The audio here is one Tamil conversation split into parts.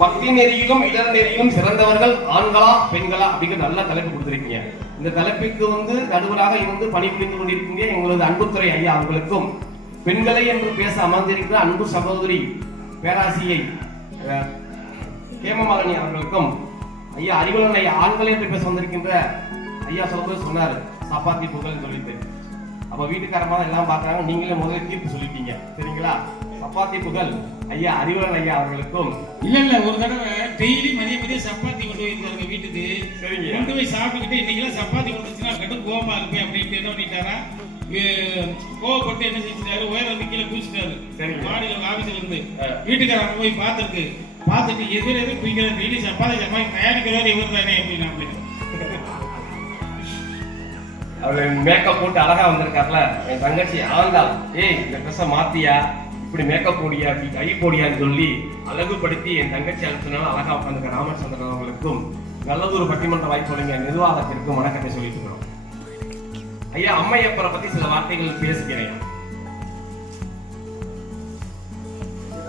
பக்தி நெறியிலும் இடர் நெறியிலும் சிறந்தவர்கள் ஆண்களா பெண்களா அப்படிங்கிற நல்ல தலைப்பு கொடுத்திருக்கீங்க. இந்த தலைப்புக்கு வந்து நடுவராக இருந்து பணிபுரிந்து கொண்டிருக்கீங்க எங்களது அன்புத்துறை ஐயா அவர்களுக்கும் பெண்களை என்று பேச அமர்ந்திருக்கிற அன்பு சகோதரி பேராசியை ஹேமமாலினி அவர்களுக்கும் ஐயா அறிவுலன் ஐயா ஆண்களை என்று பேச வந்திருக்கின்ற ஐயா சொல்றது சொன்னார் சப்பாத்தி புகழ்னு சொல்லிட்டு. அப்ப வீட்டுக்காரமா எல்லாம் பாக்குறாங்க நீங்களே முதல்ல தீர்ப்பு சொல்லிட்டீங்க சரிங்களா? சப்பாத்தி புகழ். ஐயா அறிவுலன் ஐயா அவர்களுக்கும். இல்ல இல்ல ஒரு தடவை டெய்லி மதிய மதியம் சப்பாத்தி கொண்டு போயிருக்காங்க வீட்டுக்கு. சரிங்க. கொண்டு போய் சாப்பிட்டுக்கிட்டு இன்னைக்கெல்லாம் சப்பாத்தி கொடுத்துச்சுன்னா கடும் கோவமா இருப்பேன் அப்படின்ட்டு என்ன பண்ணிட்டாரா? கோவப்பட்டு என்ன செஞ்சுட்டாரு? உயர வந்து கீழே குதிச்சிட்டாரு. மாடியில் ஆபீஸ்ல இருந்து. வீட்டுக்காரங்க போய் பார்த்துருக்கு. பார்த்துட்டு எதிர எதிர் பிடிக்கிற டெய்லி சப்பாத்தி சப்பாத்தி தயாரிக்கிறவர் இவர் தானே அப்படின்னு அவரு மேக்கப் போட்டு அழகா வந்திருக்காருல. என் தங்கச்சி ஆண்டாள் ஏய் இந்த ட்ரெஸ்ஸை மாத்தியா? இப்படி மேக்கப் போடியா இப்படி கை போடியான்னு சொல்லி அழகுபடுத்தி என் தங்கச்சி அழுத்தினாலும் அழகா உட்காந்துக்க ராமச்சந்திரன் அவர்களுக்கும் நல்லதொரு பட்டிமன்ற வாய்ப்புடைய நிர்வாகத்திற்கும் வணக்கத்தை சொல்லிட்டு இருக்கிறோம். ஐயா அம்மையப்பரை பத்தி சில வார்த்தைகள் பேசுகிறேன்.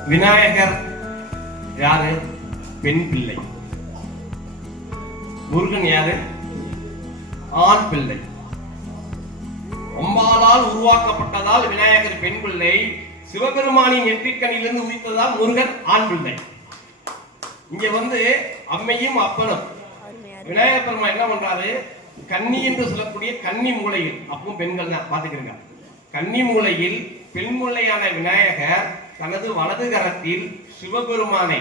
விநாயகர் யாரு? பெண் பிள்ளை. முருகன் யாரு? ஆண் பிள்ளை. அம்பாலால் உருவாக்கப்பட்டதால் விநாயகர் பெண் பிள்ளை. சிவபெருமானின் நெற்றிக்கண்ணிலிருந்து உதித்ததால் முருகன் ஆண் பிள்ளை. இங்க வந்து அம்மையும் அப்பனும். விநாயகர் பெருமான் என்ன பண்றாரு? கன்னி என்று சொல்லக்கூடிய கன்னி மூலையில் அப்பவும் பெண்கள் தான் பாத்துக்கிறீங்க கன்னி மூலையில் பெண் மூலையான விநாயகர் தனது வலது கரத்தில் சிவபெருமானை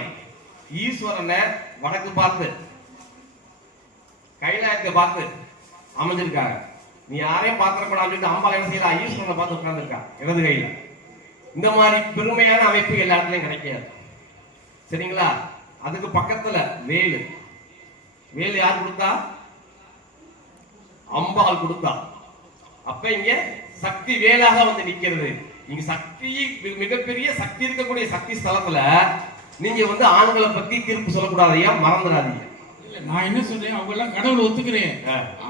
ஈஸ்வரனை வடக்கு பார்த்து கைலாயத்தை பார்த்து அமைஞ்சிருக்காங்க நீ யாரையும் பார்த்துடக்கூடாதுன்னு சொல்லிட்டு அம்பாள் என்ன செய்யறா? ஈஸ்வரனை பார்த்து உட்கார்ந்துருக்கா இடது கையில. இந்த மாதிரி பெருமையான அமைப்பு எல்லா இடத்துலயும் கிடைக்காது. சரிங்களா? அதுக்கு பக்கத்துல வேலு. வேலு யார் கொடுத்தா? அம்பாள் கொடுத்தா. அப்ப இங்க சக்தி வேலாக வந்து நிக்கிறது. இங்க சக்தி மிகப்பெரிய சக்தி இருக்கக்கூடிய சக்தி ஸ்தலத்துல நீங்க வந்து ஆண்களை பத்தி தீர்ப்பு சொல்லக்கூடாது ஐயா மறந்துடாதீங்க. இல்ல நான் என்ன சொல்றேன்? அவங்க எல்லாம் கடவுளை ஒத்துக்கிறேன்.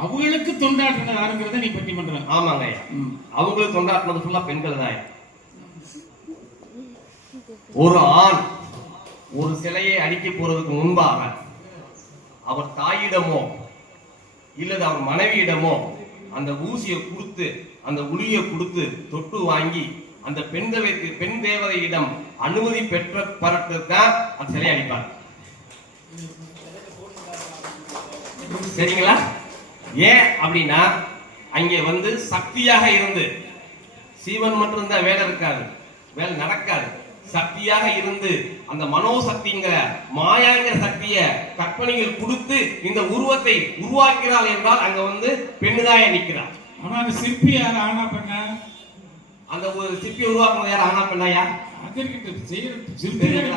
அவங்களுக்கு தொண்டாற்றின யாருங்கிறத நீ பட்டி பண்ற ஆமாங்க ஐயா. அவங்களுக்கு தொண்டாட்டினது ஃபுல்லா பெண்கள் தான் ஒரு ஆண் ஒரு சிலையை அடிக்க போறதுக்கு முன்பாக அவர் தாயிடமோ இல்லது அவர் மனைவியிடமோ அந்த ஊசியை கொடுத்து அந்த உளியை கொடுத்து தொட்டு வாங்கி அந்த பெண் தேவைக்கு பெண் தேவதையிடம் அனுமதி பெற்ற பரட்டு தான் அந்த சிலையை அடிப்பார். சரிங்களா? ஏன் அப்படின்னா அங்கே வந்து சக்தியாக இருந்து சீவன் மட்டும்தான் வேலை இருக்காது வேலை நடக்காது. சக்தியாக இருந்து அந்த மனோசக்திங்கிற மாயாங்கிற சக்திய கற்பனையில் கொடுத்து இந்த உருவத்தை உருவாக்கிறாள் என்றால் அங்க வந்து பெண்ணுதாய நிற்கிறார் ஆனா அந்த சிற்பி யார்? ஆனா பண்ண? அந்த ஒரு சிப்பி உருவாக்குறது யார்? ஆனா பெண்ணாயா செய்யற சிற்பிகள்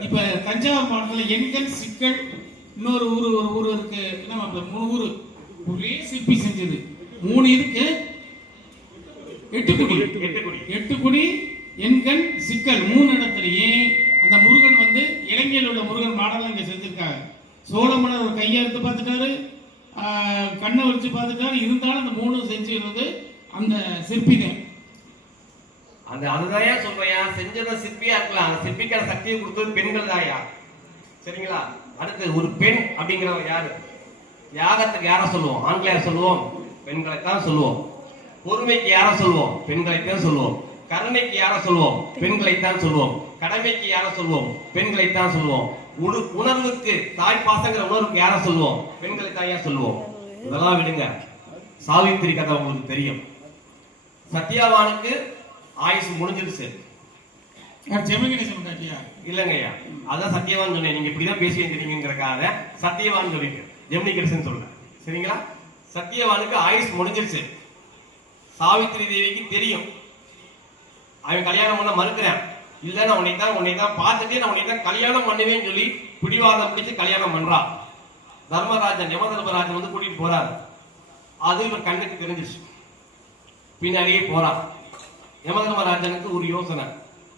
இப்ப தஞ்சாவூர் மாவட்டத்துல எண்கண் சிக்கல் இன்னொரு ஊரு ஒரு ஊர் இருக்கு. என்ன மாப்பிள்ளை? மூணு ஊரு. ஒரே சிற்பி செஞ்சது. மூணு இருக்கு எட்டுக்குடி. எட்டுக்குடி. எட்டுக்குடி எண்கண் சிக்கல் மூணு இடத்துலயே அந்த முருகன் வந்து இலங்கையில் உள்ள முருகன் மாடல் இங்கே செஞ்சிருக்காங்க. சோழமனர் ஒரு கையை எடுத்து பார்த்துட்டாரு. கண்ணை வச்சு பார்த்துட்டாரு. இருந்தாலும் அந்த மூணு செஞ்சிருந்தது அந்த சிற்பி தான் அந்த அதுதாயா சொல்றையா? செஞ்சத சிற்பியா இருக்கலாம் அந்த சிற்பிக்கான சக்தியை கொடுத்தது பெண்கள் தாயா சரிங்களா? அடுத்து ஒரு பெண் அப்படிங்கிறவங்க யாரு? யாகத்துக்கு யார சொல்லுவோம்? ஆண்களை சொல்லுவோம். பெண்களை தான் சொல்லுவோம். பொறுமைக்கு யார சொல்லுவோம்? பெண்களை தான் சொல்லுவோம். கருணைக்கு யார சொல்லுவோம் பெண்களை தான் சொல்லுவோம் கடமைக்கு யார சொல்லுவோம் பெண்களை தான் சொல்லுவோம் உணு உணர்வுக்கு தாய் பாசங்கிற உணர்வுக்கு யார சொல்லுவோம் பெண்களை தான் ஏன் சொல்லுவோம் இதெல்லாம் விடுங்க. சாவித்திரி கதை உங்களுக்கு தெரியும். சத்யாவானுக்கு ஆயுசு முடிஞ்சிருச்சு. இல்லைங்கய்யா அதான் சத்தியவான் சொன்னேன். நீங்க இப்படிதான் பேசி வந்துட்டீங்கிறக்காக சத்தியவான் சொல்லிட்டு. ஜெமினி கிருஷ்ணன் சொல்றேன் சரிங்களா? சத்தியவானுக்கு ஆயுஸ் முடிஞ்சிருச்சு. சாவித்திரி தேவிக்கு தெரியும். அவன் கல்யாணம் பண்ண மறுக்கிறேன். இல்ல நான் உன்னை தான் உன்னை தான் பார்த்துட்டு நான் உன்னை தான் கல்யாணம் பண்ணுவேன்னு சொல்லி பிடிவாதம் பிடிச்சு கல்யாணம் பண்றான் தர்மராஜன் யம தர்மராஜன் வந்து கூட்டிட்டு போறாரு. அது இவர் கண்ணுக்கு தெரிஞ்சிச்சு பின்னாடியே போறான் யம தர்மராஜனுக்கு ஒரு யோசனை.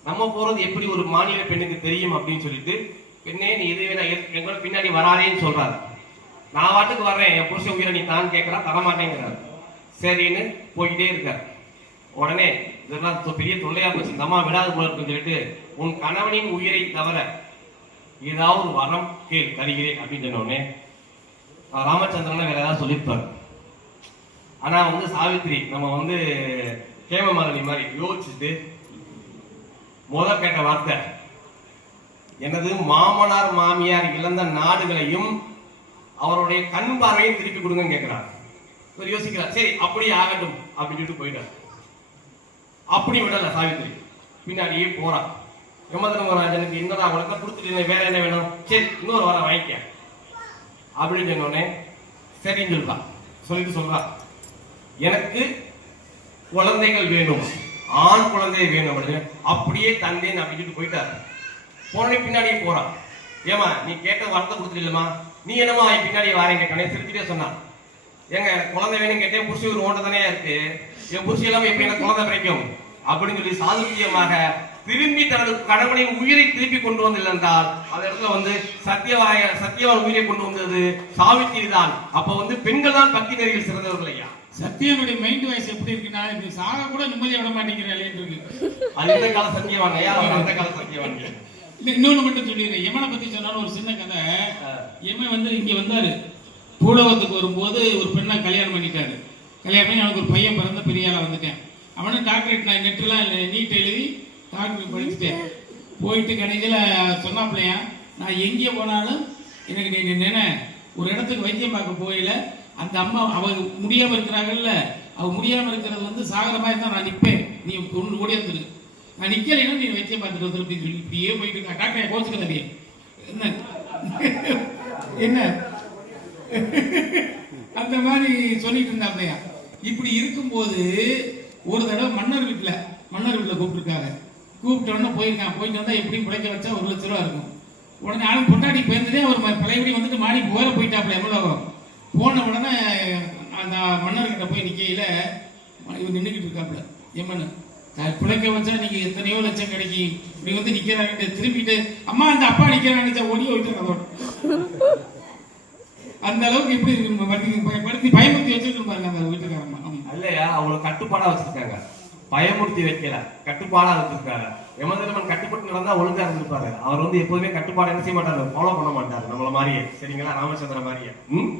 நம்ம போறது எப்படி ஒரு மாநில பெண்ணுக்கு தெரியும் அப்படின்னு சொல்லிட்டு பெண்ணே நீ எது வேணா ஏத்து- எங்களோட பின்னாடி வராதேன்னு சொல்றாரு. நான் வாட்டுக்கு வர்றேன். என் புருஷன் உயிரை நீ தான் கேட்கறா தரமாட்டேங்கிறாரு. சரின்னு போய்கிட்டே இருக்கார். உடனே இதெல்லாம் பெரிய தொல்லையா போச்சு. இந்த அம்மா விடாது போல இருக்குன்னு சொல்லிட்டு உன் கணவனின் உயிரை தவிர ஏதாவது ஒரு வரம் கேள் தருகிறேன் அப்படின்னு சொன்னோடனே ராமச்சந்திரன் வேற ஏதாவது சொல்லியிருப்பாரு. ஆனா வந்து சாவித்திரி நம்ம வந்து கேமமாலினி மாதிரி யோசிச்சுட்டு முத கேட்ட வார்த்தை எனது மாமனார் மாமியார் இழந்த நாடுகளையும் அவருடைய கண் பார்வையும் திருப்பி கொடுங்கன்னு கேட்கிறார். யோசிக்கிறார் சரி அப்படியே ஆகட்டும் அப்படின்னு சொல்லிட்டு போயிட்டார். அப்படி விடல சாவித்திரி. பின்னாடியே போறா. யமதர்மராஜனுக்கு இன்னொரு உனக்கு? கொடுத்துட்டு வேற என்ன வேணும்? சரி இன்னொரு வாரம் வாங்கிக்க. அப்படின்னு சொன்னோடனே சரின்னு சொல்றா. சொல்லிட்டு சொல்றா எனக்கு குழந்தைகள் வேணும். ஆண் குழந்தை வேணும். அப்படின்னு அப்படியே தந்தேன் அப்படின்னு சொல்லிட்டு போயிட்டாரு. போனே பின்னாடியே போறான் ஏமா நீ கேட்ட வார்த்தை கொடுத்துருமா நீ என்னமா பின்னாடி வாரேன் கேட்டானே? சிரிச்சுட்டே சொன்னான் ஏங்க எனக்கு குழந்தை வேணும் கேட்டேன். புடிச்சு ஒரு ஓட்ட தானே இருக்கு? என் புருஷ இல்லாம எப்ப எனக்கு குழந்தை கிடைக்கும். அப்படின்னு சொல்லி சாதுரியமாக திரும்பி தனது கணவனின் உயிரை திருப்பி கொண்டு வந்தில்லை என்றால் அந்த இடத்துல வந்து சத்தியவாய சத்தியவான் உயிரை கொண்டு வந்தது சாவித்திரி தான். அப்ப வந்து பெண்கள் தான் பக்தி நெறியில் சிறந்தவர்கள் ஐயா. சத்யனுடைய மைண்ட் வாய்ஸ் எப்படி இருக்குன்னா இது சாக கூட நிம்மதியா விட மாட்டேங்கிறாளே அது இந்த கால சத்தியவான் ஐயா? அந்த கால சத்தியவான் இல்ல இன்னொன்னு மட்டும் சொல்லிடுறேன். யமனை பத்தி சொன்னாலும் ஒரு சின்ன கதை. யமன் வந்து இங்க வந்தாரு. பூலோகத்துக்கு வரும்போது ஒரு பெண்ணை கல்யாணம் பண்ணிட்டாரு. கல்யாணம் பண்ணி அவனுக்கு ஒரு பையன் பிறந்த பெரிய ஆளா வந்துட்டேன். அவனும் டாக்டரேட் நான் நெட்லாம் நீட் எழுதி டாக்டர் படிச்சுட்டேன் போயிட்டு கடைசியில் சொன்னாப்பிள்ளையா நான் எங்கே போனாலும் எனக்கு நீ நினை ஒரு இடத்துக்கு வைத்தியம் பார்க்க போயில அந்த அம்மா அவங்க முடியாமல் இருக்கிறாங்கல்ல அவர் முடியாமல் இருக்கிறது வந்து சாகர மாதிரி தான் நான் நிற்பேன் நீ ஒன்று இருந்துரு நான் நிற்கலைன்னா நீ வைத்தியம் பார்த்துட்டு வந்துரு அப்படின்னு சொல்லி இப்படியே போயிட்டு இருக்கா. டாக்டர் கோச்சுக்கிறாதே என்ன? என்ன? அந்த மாதிரி சொல்லிட்டு இருந்தாப்லையா இப்படி இருக்கும்போது ஒரு தடவை மன்னர் வீட்டில் மன்னர் வீட்டில் கூப்பிட்டுருக்காங்க கூப்பிட்ட உடனே போயிருக்கான். போயிட்டு வந்தால் எப்படியும் பிழைக்க வச்சா ஒரு லட்ச ரூபா இருக்கும். உடனே ஆளும் பொட்டாடி போயிருந்ததே அவர் பழையபடி வந்துட்டு மாடி போற போயிட்டாப்ல எவ்வளோ போன உடனே அந்த மன்னர்கிட்ட போய் நிற்கையில் இவர் நின்றுக்கிட்டு இருக்காப்புல எம்மன் நான் பிழைக்க வச்சா நீங்கள் எத்தனையோ லட்சம் கிடைக்கும். இப்படி வந்து நிக்கிறாங்க திரும்பிட்டு அம்மா அந்த அப்பா நிக்கிறாங்க நினைச்சா ஓடி போயிட்டு அதோட அந்த அளவுக்கு எப்படி இருக்கு? படுத்தி- படுத்தி பயமுறுத்தி வச்சிருக்கு பாருங்க அந்த வீட்டுக்காரம்மா. ஆமா. இல்லையா அவங்களை கட்டுப்பாடா வச்சிருக்காங்க. பயமுறுத்தி வைக்கல. கட்டுப்பாடா வச்சிருக்காங்க. யமதர்மன் கட்டுப்பட்டு நடந்தா ஒழுங்கா இருந்திருப்பாரு. அவர் வந்து எப்போதுமே கட்டுப்பாடு என்ன செய்ய மாட்டாரு? ஃபாலோ பண்ண மாட்டாரு. நம்மள மாதிரியே. சரிங்களா? ராமச்சந்திர மாதிரியே.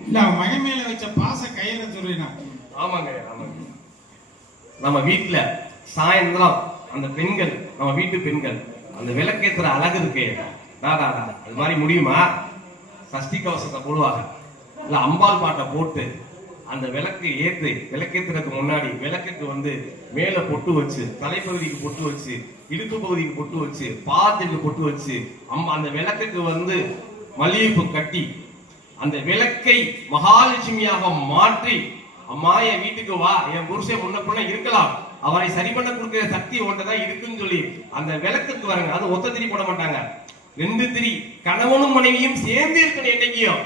இல்ல மகன் மேல வச்ச பாச கயிறை சொல்றேன் ஆமாங்க ஆமாங்க. நம்ம வீட்டுல சாயந்தரம் அந்த பெண்கள் நம்ம வீட்டு பெண்கள் அந்த விளக்கேத்துற அழகு இருக்கே. டாடா அது மாதிரி முடியுமா? சஷ்டி கவசத்தை போடுவாங்க. இல்ல அம்பாள் பாட்டை போட்டு அந்த விளக்கு ஏற்று விளக்கேற்றுறதுக்கு முன்னாடி விளக்குக்கு வந்து மேலே பொட்டு வச்சு தலைப்பகுதிக்கு பொட்டு வச்சு இடுப்பு பகுதிக்கு பொட்டு வச்சு பாதத்துக்கு பொட்டு வச்சு அம்மா அந்த விளக்குக்கு வந்து மல்லிகைப்பூ கட்டி அந்த விளக்கை மகாலட்சுமியாக மாற்றி அம்மா என் வீட்டுக்கு வா என் புருஷன் முன்ன பின்ன இருக்கலாம். அவரை சரி பண்ண கொடுக்கிற சக்தி ஒன்றதான் இருக்குன்னு சொல்லி அந்த விளக்குக்கு வரங்க அது ஒத்த திரி போட மாட்டாங்க. ரெண்டு திரி கணவனும் மனைவியும் சேர்ந்து இருக்கணும் என்னைக்கும்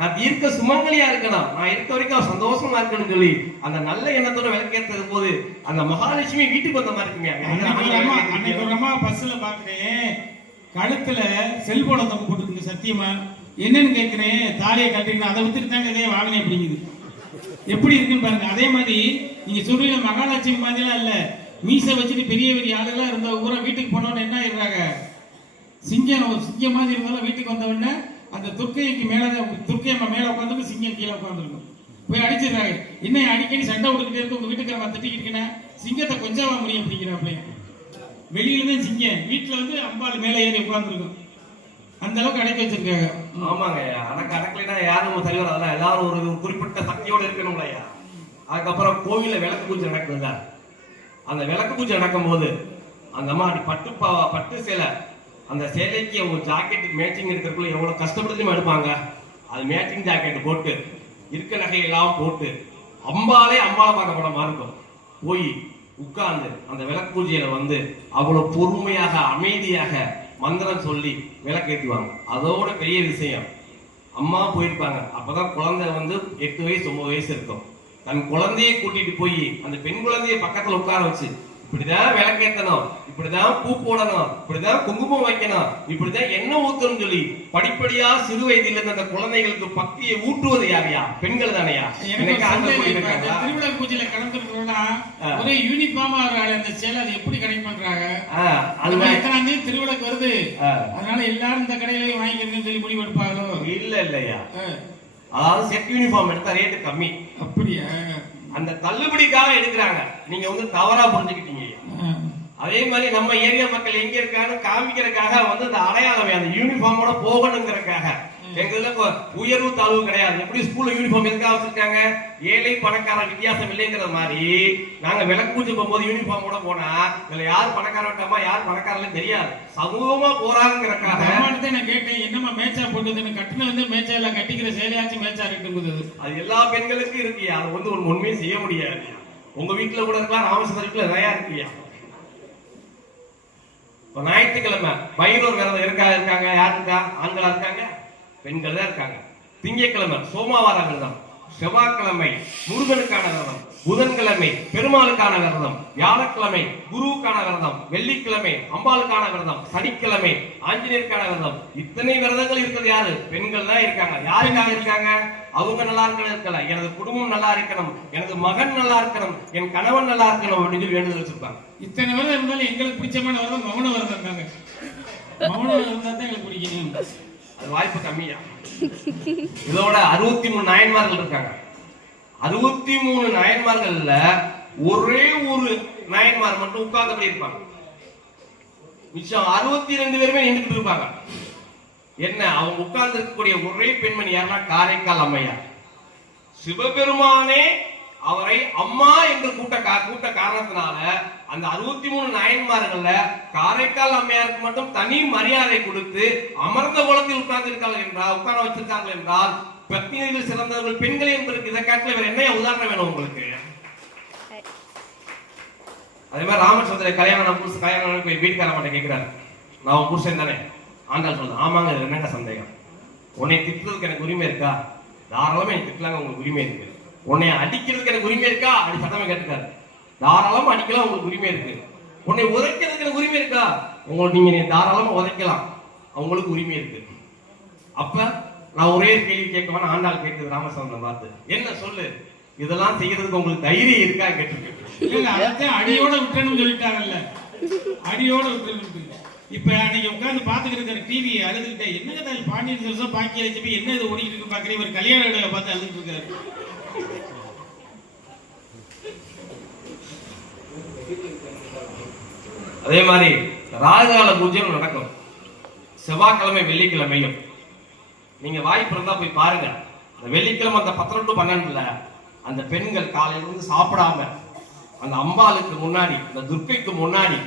நான் தீர்க்க சுமங்கலியா இருக்கணும். நான் இருக்க வரைக்கும் சந்தோஷமா இருக்கணும்னு சொல்லி அந்த நல்ல எண்ணத்தோட விளக்கேற்றது போது அந்த மகாலட்சுமி வீட்டுக்கு வந்த மாதிரி இருக்குங்க அன்னைக்கு அம்மா பஸ்ல பாக்குறேன் கழுத்துல செல்போன தம்பு போட்டுருக்கு சத்தியமா. என்னன்னு கேட்கிறேன் தாலியை கட்டிருக்கேன் அதை வித்துட்டு தாங்க இதே வாங்கினேன் அப்படிங்குது எப்படி இருக்குன்னு பாருங்க. அதே மாதிரி நீங்க சொல்றீங்க மகாலட்சுமி மாதிரிலாம் இல்ல. மீசை வச்சுட்டு பெரிய பெரிய ஆளுலாம் இருந்த ஊரை வீட்டுக்கு போனோன்னு என்ன ஆயிடுறாங்க? சிங்கம் சிங்கம் மாதிரி இருந்தாலும் வீட்டுக்கு வந்த உடனே அந்த துர்க்கைக்கு மேல துர்க்கையம்மா மேலே உட்காந்துருக்கு சிங்கம் கீழே உட்காந்துருக்கும். போய் அடிச்சிடுறாங்க. இன்னும் அடிக்கடி சண்டை விட்டுக்கிட்டே இருக்கு உங்க வீட்டுக்காரங்க திட்டிக்கிட்டு இருக்கேன்னா சிங்கத்தை கொஞ்சம் முடியும் அப்படிங்கிறாப்ல வெளியில தான் சிங்கம். வீட்டுல வந்து அம்பாள் மேலே ஏறி உட்காந்துருக்கும். அந்த அளவுக்கு அடைக்க வச்சிருக்காங்க. ஆமாங்க அடக்க அடக்கலைன்னா யாரும் தலைவர் அதெல்லாம் எல்லாரும் ஒரு குறிப்பிட்ட சக்தியோட இருக்கணும்ல ஐயா. அதுக்கப்புறம் கோவில்ல விளக்கு பூஜை நடக்குதுல்ல. அந்த விளக்கு பூஜை நடக்கும்போது அந்த அம்மா பட்டு பட்டு சேலை அந்த சேலைக்கு ஒரு ஜாக்கெட் மேட்சிங் எடுக்கிறதுக்குள்ள எவ்வளவு கஷ்டப்பட்டு எடுப்பாங்க? அது மேட்சிங் ஜாக்கெட் போட்டு இருக்க நகையெல்லாம் போட்டு அம்பாலே அம்பாவை பார்க்க படமா இருக்கும். போய் உட்கார்ந்து அந்த விளக்கு பூஜையில வந்து அவ்வளவு பொறுமையாக அமைதியாக மந்திரம் சொல்லி விளக்கேற்றுவாங்க அதோட பெரிய விஷயம் அம்மா போயிருப்பாங்க. அப்பதான் குழந்தை வந்து எட்டு வயசு ஒன்பது வயசு இருக்கும். தன் குழந்தையை கூட்டிட்டு போய் அந்த பெண் குழந்தையை பக்கத்துல உட்கார வச்சு இப்படிதான் விளக்கேத்தணும் இப்படிதான் பூ போடணும். இப்படிதான் குங்குமம் வைக்கணும். இப்படிதான் எண்ணெய் ஊத்தணும் சொல்லி படிப்படியா சிறு வயதில் இருந்து அந்த குழந்தைகளுக்கு பக்தியை ஊட்டுவது யாரையா பெண்கள் தானையா திருவிழா பூஜையில கலந்துருக்கிறோம்னா ஆ. ஒரே யூனிஃபார்மா அந்த சேலை அதை எப்படி கனெக்ட் பண்றாங்க? அது எத்தனாம் தேதி திருவிழாக்கு வருது. அதனால எல்லாரும் இந்த கடையில வாங்கிக்கிறதுன்னு சொல்லி முடிவு எடுப்பாங்களோ? இல்ல இல்லையா? அதாவது செட் யூனிஃபார்ம் எடுத்தா ரேட்டு கம்மி. அப்படியா? அந்த தள்ளுபடிக்காக எடுக்கிறாங்க. நீங்க வந்து தவறா புரிஞ்சுக்கிட்டீங்க. அதே மாதிரி நம்ம ஏரியா மக்கள் எங்க இருக்கான்னு காமிக்கிறதுக்காக வந்து இந்த அடையாளம் அந்த யூனிஃபார்மோட போகணுங்கிறதுக்காக. எங்க இதுல உயர்வு தாழ்வு கிடையாது. எப்படி ஸ்கூல்ல யூனிஃபார்ம் எதுக்காக வச்சிருக்காங்க? ஏழை பணக்காரன் வித்தியாசம் இல்லைங்கிற மாதிரி நாங்க விளக்கு பூஜை போகும்போது யூனிஃபார்மோட போனா இதுல யார் பணக்கார வட்டமா யார் பணக்காரன்னு தெரியாது. சமூகமா போறாங்கிறதுக்காக அம்மாட்ட நான் கேட்டேன். என்னம்மா மேட்சா போட்டுதுன்னு கட்டின வந்து மேட்சா இல்ல கட்டிக்கிற சேலையாச்சும் மேட்சா இருக்குங்குது அது எல்லா பெண்களுக்கும் இருக்கியா அது வந்து ஒரு உண்மையை செய்ய முடியாது உங்க வீட்டுல கூட இருக்கலாம் ராமச்சந்திர வீட்டுல நிறைய இருக்குயா ஞாயிற்றுக்கிழமை பைரவர் விரதம் இருக்கா இருக்காங்க யார் இருக்கா? ஆண்களா இருக்காங்க? பெண்கள் தான் இருக்காங்க. திங்கட்கிழமை சோமவார விரதம் செவ்வாய்க்கிழமை முருகனுக்கான விரதம். புதன்கிழமை பெருமாளுக்கான விரதம் வியாழக்கிழமை குருவுக்கான விரதம் வெள்ளிக்கிழமை அம்பாளுக்கான விரதம் சனிக்கிழமை ஆஞ்சநேயருக்கான விரதம். இத்தனை விரதங்கள் இருக்கிறது யாரு? பெண்கள் தான் இருக்காங்க. யாருக்காக இருக்காங்க? அவங்க நல்லா இருக்கணும் இருக்கல. எனது குடும்பம் நல்லா இருக்கணும் எனது மகன் நல்லா இருக்கணும் என் கணவன் நல்லா இருக்கணும் அப்படின்னு சொல்லி வேண்டுதல் வச்சிருப்பாங்க. இத்தனை விரதம் இருந்தாலும் எங்களுக்கு பிடிச்சமான விரதம் மௌன விரதம் தாங்க. மௌன விரதம் தான் எங்களுக்கு பிடிக்கும். அது வாய்ப்பு கம்மியா. இதோட அறுபத்தி மூணு நாயன்மார்கள் இருக்காங்க. அறுபத்தி மூணு நாயன்மார்கள்ல ஒரே ஒரு நாயன்மார் மட்டும் உட்கார்ந்தபடி இருப்பாங்க. மிச்சம் அறுபத்தி ரெண்டு பேருமே நின்றுட்டு இருப்பாங்க. என்ன அவங்க உட்கார்ந்து இருக்கக்கூடிய ஒரே பெண்மணி யாருன்னா காரைக்கால் அம்மையார் சிவபெருமானே அவரை அம்மா என்று கூட்ட கா- கூட்ட காரணத்தினால அந்த அறுபத்தி மூணு நாயன்மார்கள்ல காரைக்கால் அம்மையாருக்கு மட்டும் தனி மரியாதை கொடுத்து அமர்ந்த குளத்தில் உட்கார்ந்து இருக்காங்க என்றால் உட்கார வச்சிருக்காங்க என்றால் பத்னியர்கள் சிறந்தவர்கள் பெண்கள் உங்களுக்கு இதை காட்டில வேற என்ன உதாரணம் வேணும் உங்களுக்கு? அதே மாதிரி ராமச்சந்திர கல்யாணம் புருஷ கல்யாணம் போய் வீட்டுக்கார மாட்டேன் கேட்கிறாரு. நான் உன் புருஷன் தானே? ஆண்டாள் சொல்றது ஆமாங்க இது என்னங்க சந்தேகம்? உன்னை திட்டுறதுக்கு எனக்கு உரிமை இருக்கா? தாராளமா எனக்கு திட்டலாங்க உங்களுக்கு உரிமை இருக்கு. உன்னை அடிக்கிறதுக்கு எனக்கு உரிமை இருக்கா? அப்படி சத்தமா கேட்டுக்காரு தாராளமா அடிக்கலாம் உங்களுக்கு உரிமை இருக்கு. உன்னை உதைக்கிறதுக்கு எனக்கு உரிமை இருக்கா? உங்களுக்கு நீங்க தாராளமா உதைக்கலாம். அவங்களுக்கு உரிமை இருக்கு. அப்ப நான் ஒரே கேள்வி கேட்கவான ஆண்டாள் கேட்குது ராமச்சந்திரன் பார்த்து. என்ன சொல்லு? இதெல்லாம் செய்யறதுக்கு உங்களுக்கு தைரியம் இருக்கா? கேட்டிருக்கு இல்ல அதான் அடியோட விட்டணும்னு சொல்லிட்டாங்கல்ல. அடியோட விட்டுறது இப்ப அன்னைக்கு உட்கார்ந்து பாத்துக்கிட்டு இருக்கிற டிவி அழுதுகிட்டே என்னங்க தான் பாண்டியன் வருஷம் பாக்கி போய் என்ன இது ஓடிக்கிட்டு இருக்கு பாக்குறேன் இவர் கல்யாண பார்த்து அழுதுட்டு இருக்காரு. அதே மாதிரி ராகுகால பூஜ்யம் நடக்கும். செவ்வாய்க்கிழமை வெள்ளிக்கிழமையும். நீங்க வாய்ப்பு இருந்தா போய் பாருங்க. அந்த வெள்ளிக்கிழமை அந்த பத்திரம் டு பன்னெண்டுல அந்த பெண்கள் காலையில இருந்து சாப்பிடாம அந்த அம்பாளுக்கு முன்னாடி அந்த துர்க்கைக்கு முன்னாடி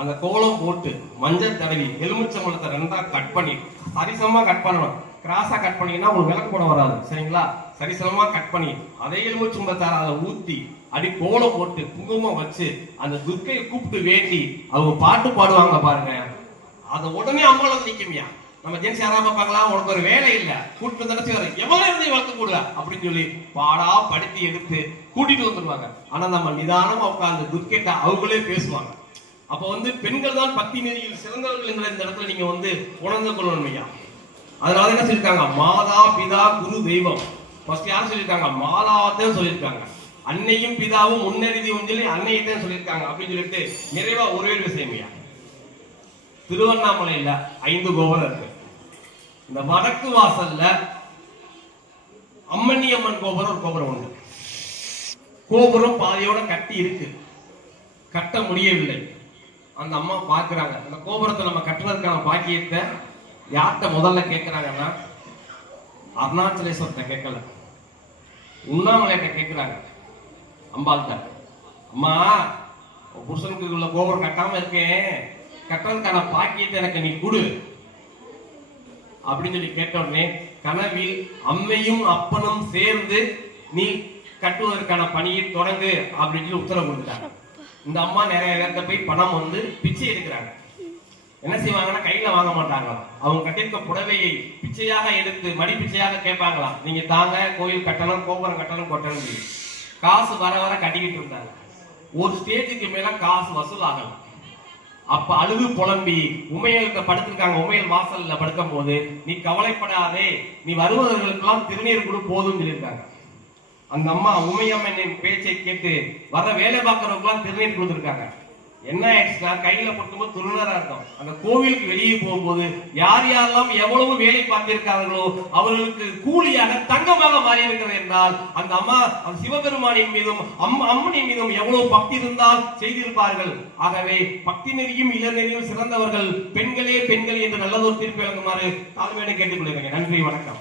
அந்த கோலம் போட்டு மஞ்சள் தடவி எலுமிச்சம்பழத்தை ரெண்டா கட் பண்ணி சரிசமமா கட் பண்ணணும். கிராஸா கட் பண்ணீங்கன்னா உங்களுக்கு விளக்கு போட வராது. சரிங்களா? சரிசமமா கட் பண்ணி அதே எலுமிச்சம்பழத்தை அதை ஊத்தி அடி கோலம் போட்டு குங்குமம் வச்சு அந்த துர்க்கையை கூப்பிட்டு வேண்டி அவங்க பாட்டு பாடுவாங்க பாருங்க. அதை உடனே அம்பாள் வந்து நம்ம ஜென்ஸ் யாரா பார்ப்பாங்களா உனக்கு ஒரு வேலை இல்ல. கூட்டு வந்து வர எவ்வளவு இருந்து வளர்க்க கூடுதா அப்படின்னு சொல்லி பாடா படுத்தி எடுத்து கூட்டிட்டு வந்துருவாங்க. ஆனா நம்ம நிதானமா உட்கார்ந்து துர்க்கெட்ட அவங்களே பேசுவாங்க. அப்ப வந்து பெண்கள் தான் பக்தி நெறியில் சிறந்தவர்கள் என்ற இந்த இடத்துல நீங்க வந்து உணர்ந்து கொள்ளணும் ஐயா. அதனால என்ன சொல்லியிருக்காங்க மாதா பிதா குரு தெய்வம். ஃபர்ஸ்ட் யார் சொல்லியிருக்காங்க மாதாவத்தான் சொல்லியிருக்காங்க அன்னையும் பிதாவும் முன்னறிதியும் சொல்லி அன்னையத்தான் சொல்லியிருக்காங்க அப்படின்னு சொல்லிட்டு நிறைவா ஒரே விஷயம் ஐயா. திருவண்ணாமலையில ஐந்து கோபுரம் இருக்கு. இந்த வடக்கு வாசல்ல அம்மணி அம்மன் கோபுரம் ஒரு கோபுரம் உண்டு. கோபுரம் பாதையோட கட்டி இருக்கு. கட்ட முடியவில்லை. அந்த அம்மா பார்க்கறாங்க. அந்த கோபுரத்தை நம்ம கட்டுறதுக்கான பாக்கியத்தை யார்கிட்ட முதல்ல கேட்கிறாங்கன்னா அருணாச்சலேஸ்வரத்தை கேட்கல. உண்ணாமலையிட்ட கேட்கிறாங்க. அம்பாள்கிட்ட அம்மா புருஷனுக்கு உள்ள கோபுரம் கட்டாம இருக்கேன் கட்டுறதுக்கான பாக்கியத்தை எனக்கு நீ கொடு. அப்படின்னு சொல்லி கேட்ட உடனே கனவில் அம்மையும் அப்பனும் சேர்ந்து நீ கட்டுவதற்கான பணியை தொடங்கு அப்படின்னு சொல்லி உத்தரவு கொடுத்துட்டாங்க. இந்த அம்மா நிறைய பேர்த்த போய் பணம் வந்து பிச்சை எடுக்கிறாங்க. என்ன செய்வாங்கன்னா கையில வாங்க மாட்டாங்களாம் அவங்க கட்டிருக்க புடவையை பிச்சையாக எடுத்து மடி பிச்சையாக கேட்பாங்களாம் நீங்க தாங்க கோயில் கட்டணும் கோபுரம் கட்டணும் கொட்டணும் காசு வர வர கட்டிக்கிட்டு இருந்தாங்க. ஒரு ஸ்டேஜுக்கு மேல காசு வசூல் ஆகலாம் அப்ப அழுது புலம்பி உமையல் படுத்திருக்காங்க உமையல் வாசல்ல படுக்கும் போது நீ கவலைப்படாதே நீ வருபவர்களுக்கெல்லாம் திருநீர் கொடு போதும் சொல்லியிருக்காங்க. அந்த அம்மா உமையம்மனின் பேச்சை கேட்டு வர வேலை பார்க்கறவங்கலாம் திருநீர் கொடுத்துருக்காங்க. என்ன ஆயிடுச்சுன்னா கையில போட்டும்போது துருணரா இருக்கும். அந்த கோவிலுக்கு வெளியே போகும்போது யார் யாரெல்லாம் எவ்வளவு வேலை பார்த்திருக்கார்களோ அவர்களுக்கு கூலியாக தங்கமாக மாறி இருக்கிறது என்றால் அந்த அம்மா அந்த சிவபெருமானின் மீதும் அம் அம்மனின் மீதும் எவ்வளவு பக்தி இருந்தால் செய்திருப்பார்கள். ஆகவே பக்தி நெறியும் இளநெறியும் சிறந்தவர்கள் பெண்களே பெண்கள் என்று நல்லதொரு தீர்ப்பு வழங்குமாறு தாழ்மையான கேட்டுக்கொள்கிறேன். நன்றி வணக்கம்.